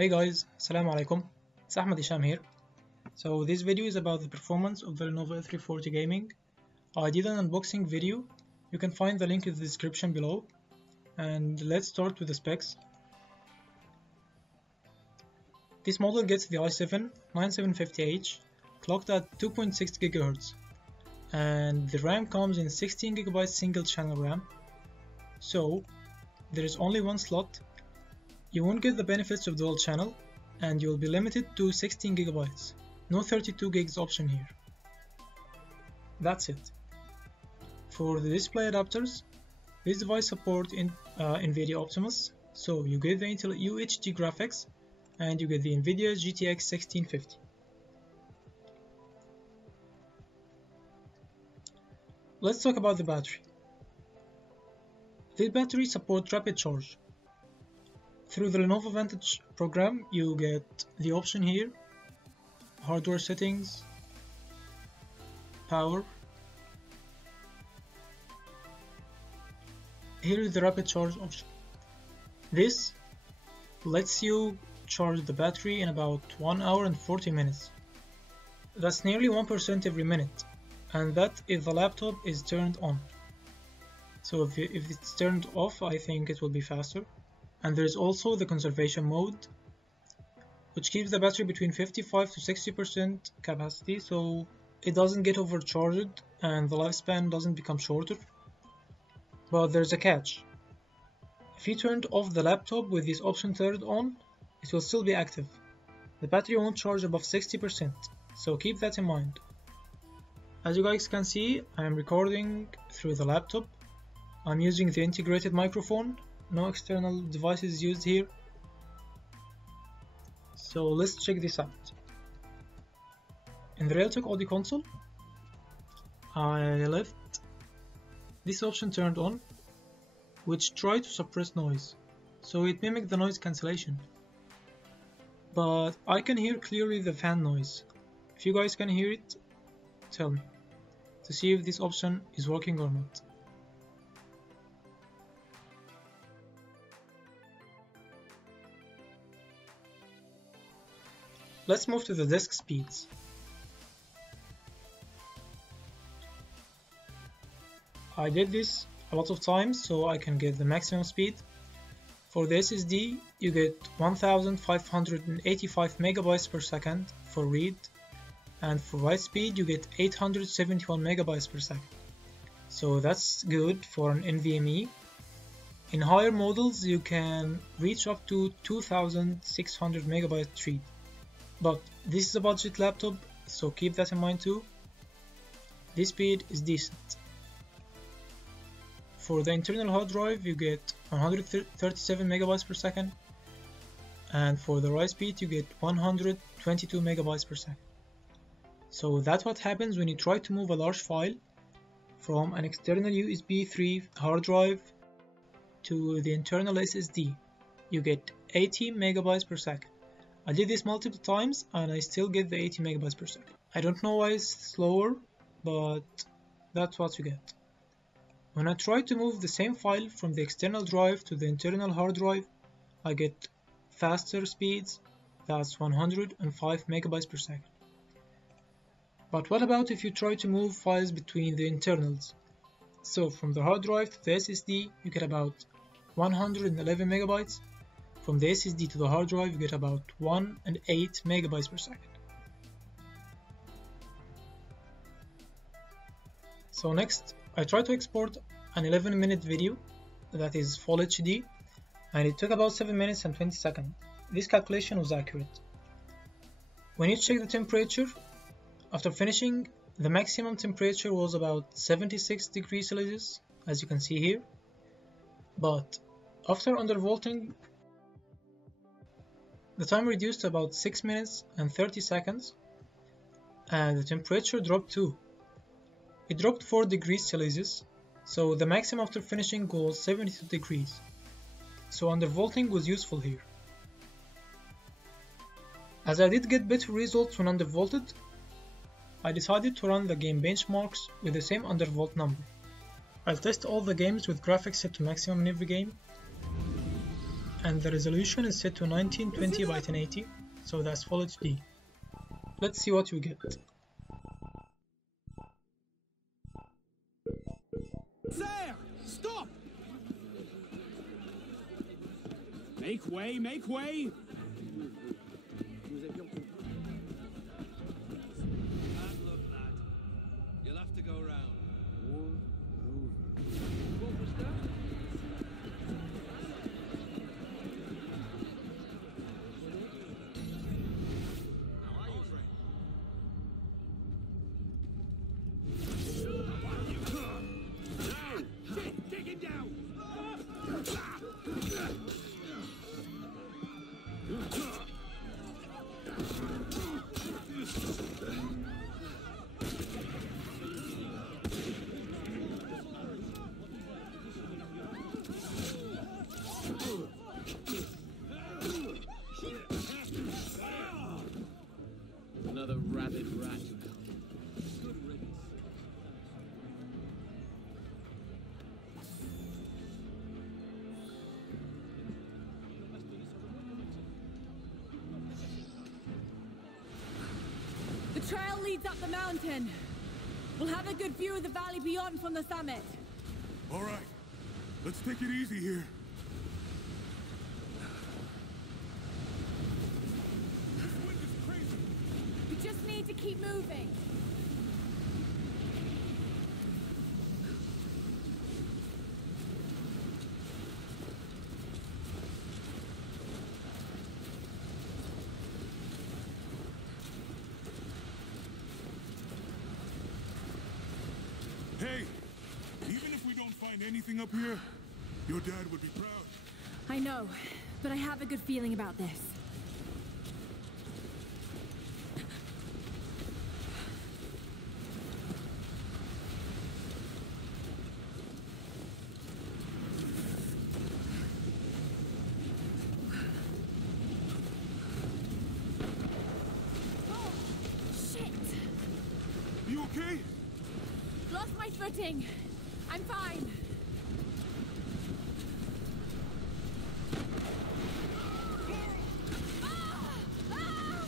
Hey guys, Assalamu alaikum. It's Ahmed Isham here. So this video is about the performance of the Lenovo L340 Gaming. I did an unboxing video. You can find the link in the description below. And let's start with the specs. This model gets the i7-9750H clocked at 2.6 GHz. And the RAM comes in 16 GB single channel RAM. So there is only one slot. You won't get the benefits of dual channel, and you'll be limited to 16 GB. No 32 gigs option here. That's it. For the display adapters, this device supports NVIDIA Optimus, so you get the Intel UHD graphics and you get the NVIDIA GTX 1650. Let's talk about the battery. This battery supports rapid charge. Through the Lenovo Vantage program, you get the option here, hardware settings, power. Here is the rapid charge option. This lets you charge the battery in about 1 hour and 40 minutes. That's nearly 1% every minute, and that if the laptop is turned on. So if it's turned off, I think it will be faster. And there is also the conservation mode, which keeps the battery between 55 to 60% capacity, so it doesn't get overcharged and the lifespan doesn't become shorter. But there's a catch. If you turned off the laptop with this option turned on, it will still be active. The battery won't charge above 60%, so keep that in mind. As you guys can see, I am recording through the laptop. I'm using the integrated microphone. No external devices used here. So let's check this out. In the Realtek audio console, I left this option turned on, which tried to suppress noise, so it mimicked the noise cancellation. But I can hear clearly the fan noise. If you guys can hear it, tell me, to see if this option is working or not. Let's move to the disk speeds. I did this a lot of times so I can get the maximum speed. For the SSD, you get 1585 megabytes per second for read, and for write speed you get 871 megabytes per second. So that's good for an NVMe. In higher models you can reach up to 2600 megabytes read. But this is a budget laptop, so keep that in mind too. This speed is decent. For the internal hard drive, you get 137 megabytes per second, and for the write speed, you get 122 megabytes per second. So that's what happens when you try to move a large file from an external USB 3 hard drive to the internal SSD. You get 80 megabytes per second. I did this multiple times and I still get the 80 megabytes per second. I don't know why it's slower, but that's what you get. When I try to move the same file from the external drive to the internal hard drive, I get faster speeds. That's 105 megabytes per second. But what about if you try to move files between the internals? So from the hard drive to the SSD, you get about 111 megabytes. From the SSD to the hard drive, you get about 1 and 8 megabytes per second. So next, I tried to export an 11-minute video that is full HD, and it took about 7 minutes and 20 seconds. This calculation was accurate. When you check the temperature, after finishing, the maximum temperature was about 76 degrees Celsius, as you can see here. But after undervolting, the time reduced to about 6 minutes and 30 seconds, and the temperature dropped too. It dropped 4 degrees Celsius, so the maximum after finishing was 72 degrees. So undervolting was useful here. As I did get better results when undervolted, I decided to run the game benchmarks with the same undervolt number. I'll test all the games with graphics set to maximum in every game, and the resolution is set to 1920 by 1080, so that's full HD. Let's see what we get. There! Stop! Make way, make way! Bad luck, lad. You'll have to go round. What was that? How are you, friend? Down! Shit! Take him down! Another rabid rat. Good riddance. The trail leads up the mountain. We'll have a good view of the valley beyond from the summit. All right, let's take it easy here. This wind is crazy. We just need to keep moving. Hey, even if we don't find anything up here, your dad would be proud. I know, but I have a good feeling about this. Oh, shit! You okay? Lost my footing. I'm fine. Ah! Ah!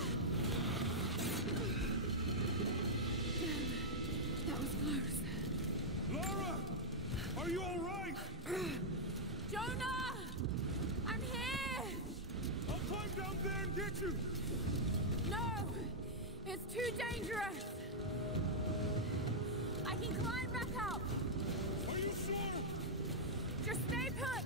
That was close. Laura, are you all right? Jonah! I'm here! I'll climb down there and get you. No! It's too dangerous! I can climb back up! Are you sure? Just stay put!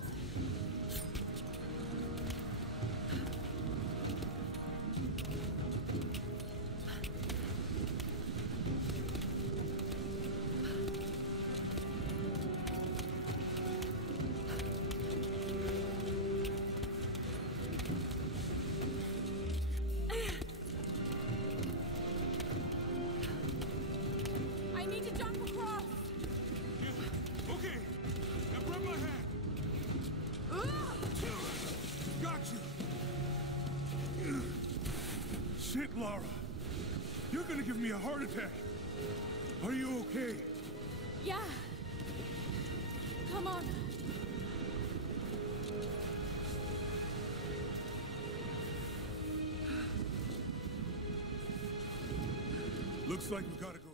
I need to jump across! Yeah. Okay. Now grab my hand. Ugh! Got you. Shit, Laura. You're gonna give me a heart attack. Are you okay? Yeah! Come on! Looks like we gotta go through.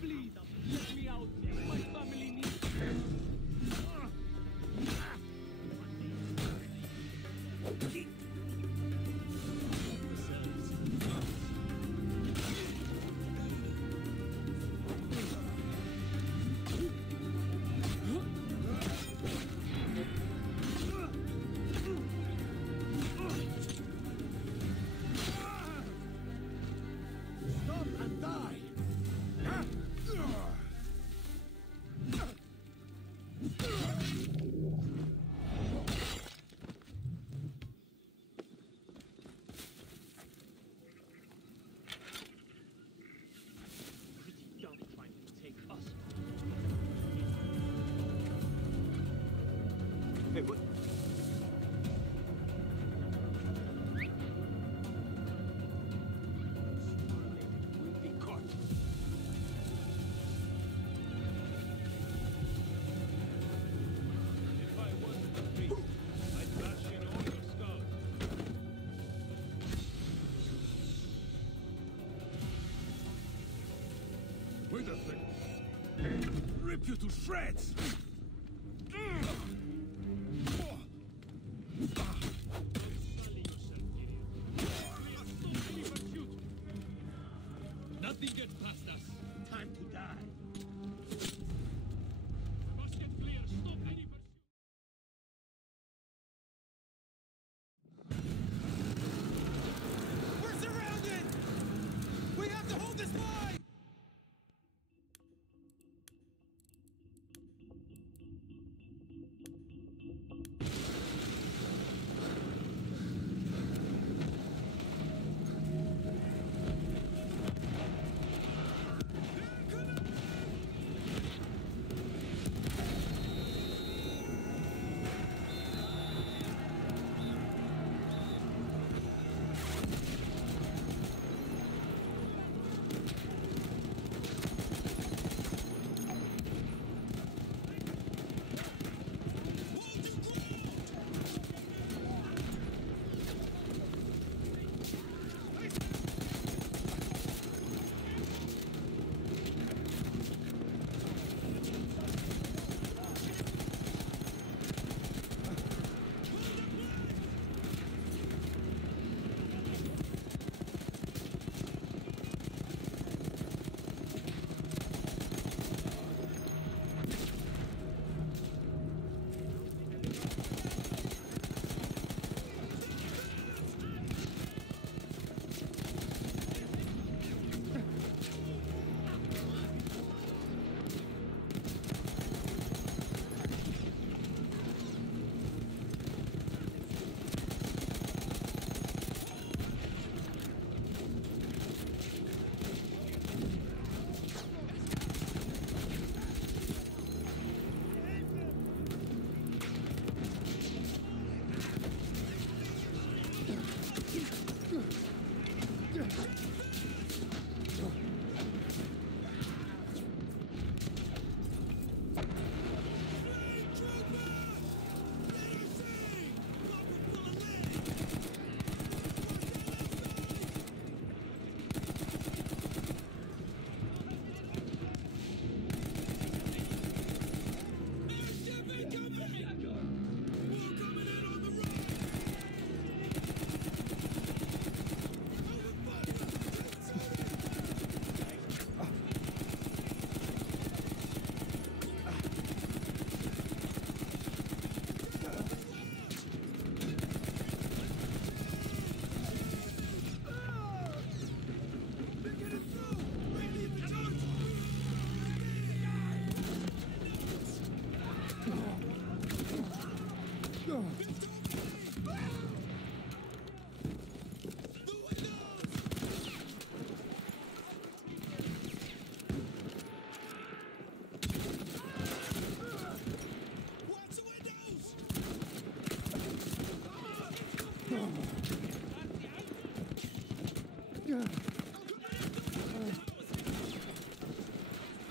Please, let me out. My family needs Rip you to shreds! Nothing gets past us. Time to die. Must get clear. Stop any pursuit. We're surrounded! We have to hold this line!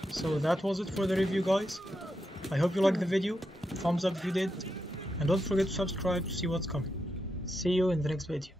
So that was it for the review, guys. I hope you liked the video. Thumbs up if you did, and don't forget to subscribe to see what's coming. See you in the next video.